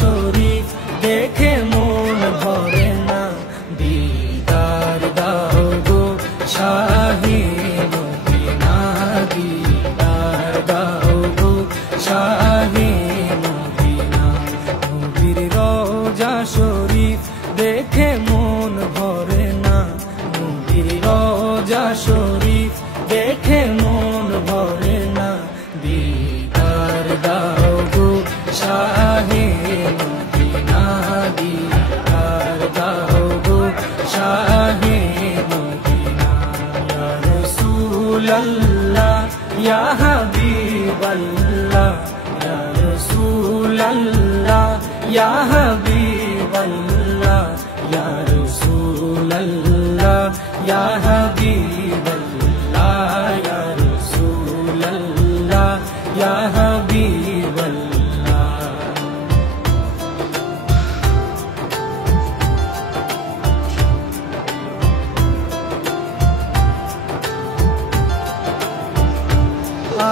শরীফ দেখে মন ভরে না, দিদার দাও গো শাহে মদিনা, দিদার দাও গো শাহে মদিনা। নবীর রওজা শরীফ দেখে মন ভরে না, নবীর রওজা শরীফ দেখে মন ভরে না, দিদার দাও গো শাহে মদিনা, দিদার দাও গো শাহে মদিনা। ইয়া রাসূলাল্লাহ ইয়া হাবিবাল্লাহ, ইয়া রাসূলাল্লাহ ইয়া হাবিবাল্লাহ, ইয়া রাসূলাল্লাহ ইয়া হাবিবাল্লাহ, ইয়া রাসূলাল্লাহ ইয়া হাবিবাল্লাহ।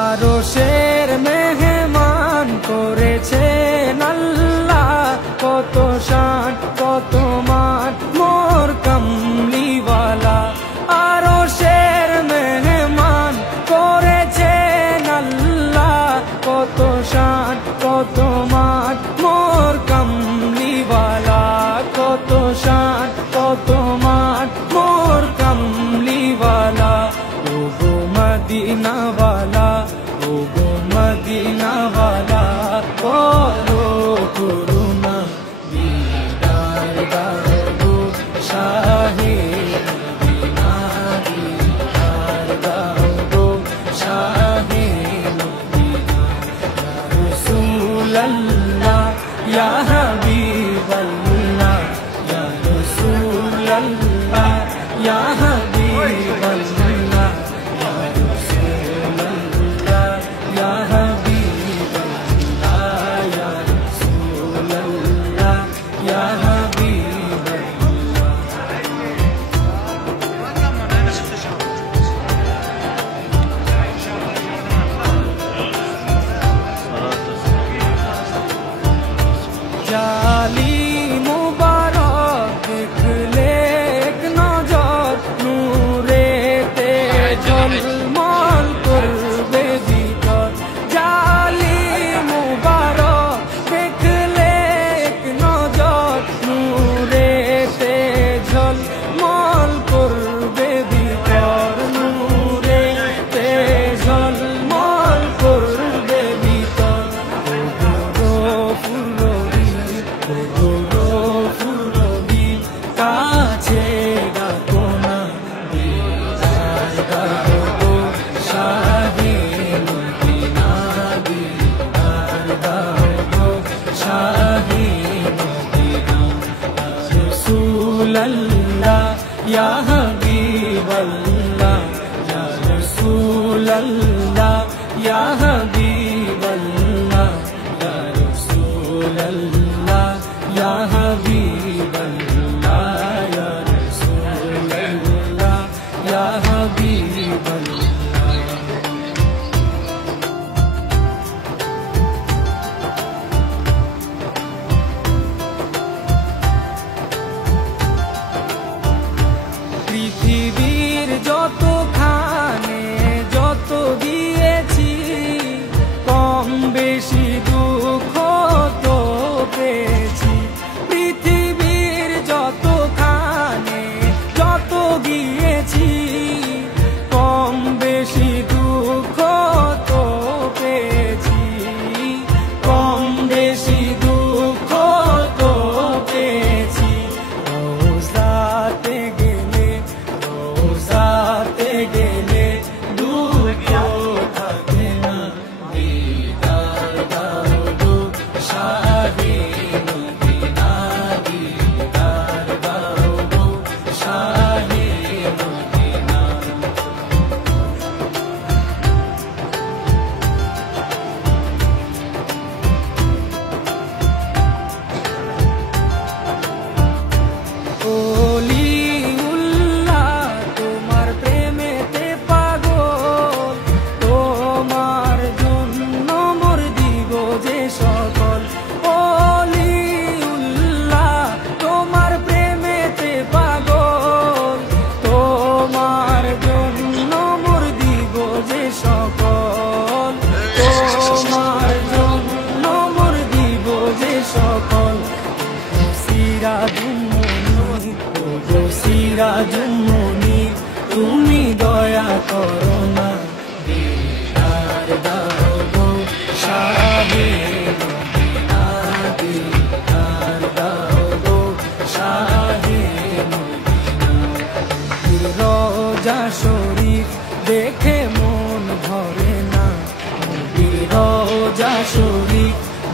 আরশের মেহমান করেছেন আল্লাহ, কত শান কত মান মোর কামলিওয়ালা। আরশের মেহমান করেছেন আল্লাহ, কত শান কত মান মোর কামলিওয়ালা, কত শান কত মান মোর কামলিওয়ালা। ও গো মদিনাওয়ালা, ও গো মদিনাওয়ালা, করো করুণা, দিদার দাও গো শাহে মদিনা, দিদার দাও গো শাহে মদিনা। ইয়া রাসূলাল্লাহ ইয়া হাবিবাল্লাহ, ইয়া রাসূলাল্লাহ ইয়া হাবিবাল্লাহ, ইয়া রাসূলাল্লাহ ইয়া হাবিবাল্লাহ, ইয়া রাসূলাল্লাহ ইয়া হাবিবাল্লাহ। যা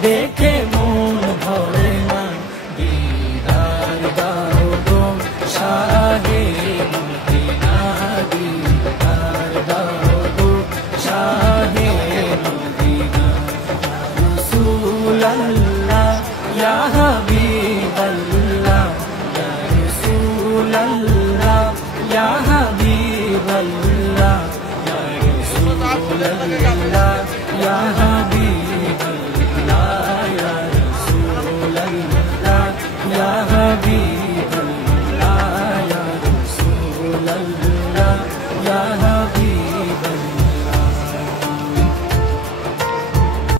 দেখে